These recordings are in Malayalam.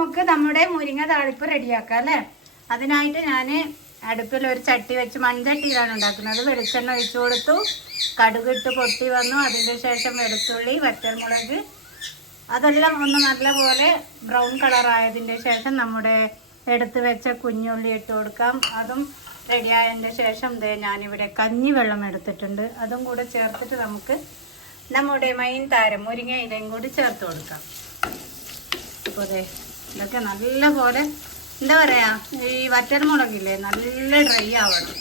നമുക്ക് നമ്മുടെ മുരിങ്ങ താളിപ്പ് റെഡിയാക്കാം അല്ലേ. അതിനായിട്ട് ഞാൻ അടുപ്പിൽ ഒരു ചട്ടി വെച്ച് മൺചട്ടിയിലാണ് ഉണ്ടാക്കുന്നത്. വെളിച്ചെണ്ണ ഒഴിച്ചു കൊടുത്തു, കടുകിട്ട് പൊട്ടി വന്നു. അതിൻ്റെ ശേഷം വെളുത്തുള്ളി, വറ്റൽമുളക് അതെല്ലാം ഒന്ന് നല്ലപോലെ ബ്രൗൺ കളറായതിൻ്റെ ശേഷം നമ്മുടെ എടുത്ത് വെച്ച കുഞ്ഞുള്ളി ഇട്ട് കൊടുക്കാം. അതും റെഡിയായതിൻ്റെ ശേഷം ഞാനിവിടെ കഞ്ഞിവെള്ളം എടുത്തിട്ടുണ്ട്, അതും കൂടെ ചേർത്തിട്ട് നമുക്ക് നമ്മുടെ മെയിൻ താരം മുരിങ്ങ ഇലയും കൂടി ചേർത്ത് കൊടുക്കാം. അപ്പോൾ ഇതൊക്കെ നല്ലപോലെ എന്താ പറയുക, ഈ വറ്റൽമുളകില്ലേ നല്ല ഡ്രൈ ആവണം.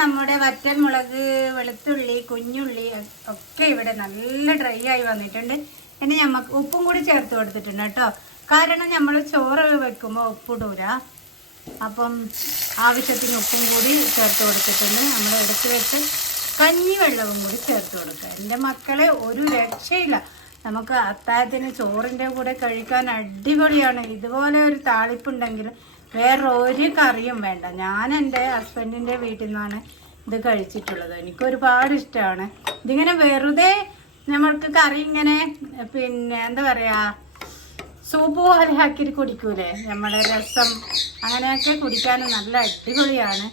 നമ്മുടെ വറ്റൽമുളക്, വെളുത്തുള്ളി, കുഞ്ഞുള്ളി ഒക്കെ ഇവിടെ നല്ല ഡ്രൈ ആയി വന്നിട്ടുണ്ട്. ഇനി നമുക്ക് ഉപ്പും കൂടി ചേർത്ത് കൊടുത്തിട്ടുണ്ട് കേട്ടോ. കാരണം നമ്മൾ ചോറ് വെക്കുമ്പോൾ ഉപ്പിടൂല, അപ്പം ആവശ്യത്തിന് ഉപ്പും കൂടി ചേർത്ത് കൊടുത്തിട്ടുണ്ട്. നമ്മൾ എടുത്ത് വെച്ച് കഞ്ഞിവെള്ളവും കൂടി ചേർത്ത് കൊടുക്കുക. എൻ്റെ മക്കളെ ഒരു രക്ഷയില്ല, നമുക്ക് അത്താഴത്തിന് ചോറിൻ്റെ കൂടെ കഴിക്കാൻ അടിപൊളിയാണ്. ഇതുപോലെ ഒരു താളിപ്പുണ്ടെങ്കിൽ വേറെ ഒരു കറിയും വേണ്ട. ഞാൻ എൻ്റെ ഹസ്ബൻഡിൻ്റെ വീട്ടിൽ നിന്നാണ് ഇത് കഴിച്ചിട്ടുള്ളത്. എനിക്കൊരുപാട് ഇഷ്ടമാണ്. ഇതിങ്ങനെ വെറുതെ നമ്മൾക്ക് കറി ഇങ്ങനെ പിന്നെ എന്താ പറയുക, സൂപ്പ് പോലെ ആക്കിയിട്ട് കുടിക്കൂലേ, നമ്മുടെ രസം അങ്ങനെയൊക്കെ കുടിക്കാനും നല്ല അടിപൊളിയാണ്.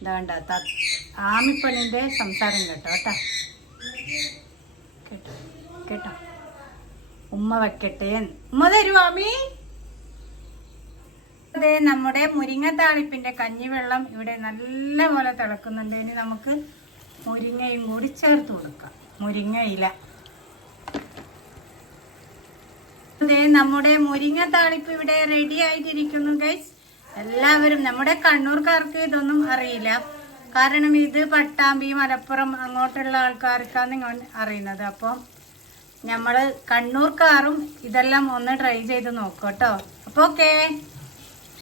ഇതാണ്ട ആമിപ്പണിൻ്റെ സംസാരം കേട്ടോ കേട്ടോ കേട്ടോ. ഉമ്മ വെക്കട്ടെ, ഉമ്മ തരുവാമി. അതെ, നമ്മുടെ മുരിങ്ങ താളിപ്പിൻ്റെ കഞ്ഞിവെള്ളം ഇവിടെ നല്ല പോലെ തിളക്കുന്നുണ്ട്. ഇനി നമുക്ക് മുരിങ്ങയും കൂടി ചേർത്ത് കൊടുക്കാം, മുരിങ്ങ ഇല. അതെ, നമ്മുടെ മുരിങ്ങ താളിപ്പ് ഇവിടെ റെഡി ആയിട്ടിരിക്കുന്നു ഗൈസ്. എല്ലാവരും, നമ്മുടെ കണ്ണൂർക്കാർക്ക് ഇതൊന്നും അറിയില്ല, കാരണം ഇത് പട്ടാമ്പി, മലപ്പുറം അങ്ങോട്ടുള്ള ആൾക്കാർക്കാണ് അറിയുന്നത്. അപ്പം നമ്മൾ കണ്ണൂർക്കാരും ഇതെല്ലാം ഒന്ന് ട്രൈ ചെയ്ത് നോക്കാം കേട്ടോ. അപ്പോൾ ഓക്കേ.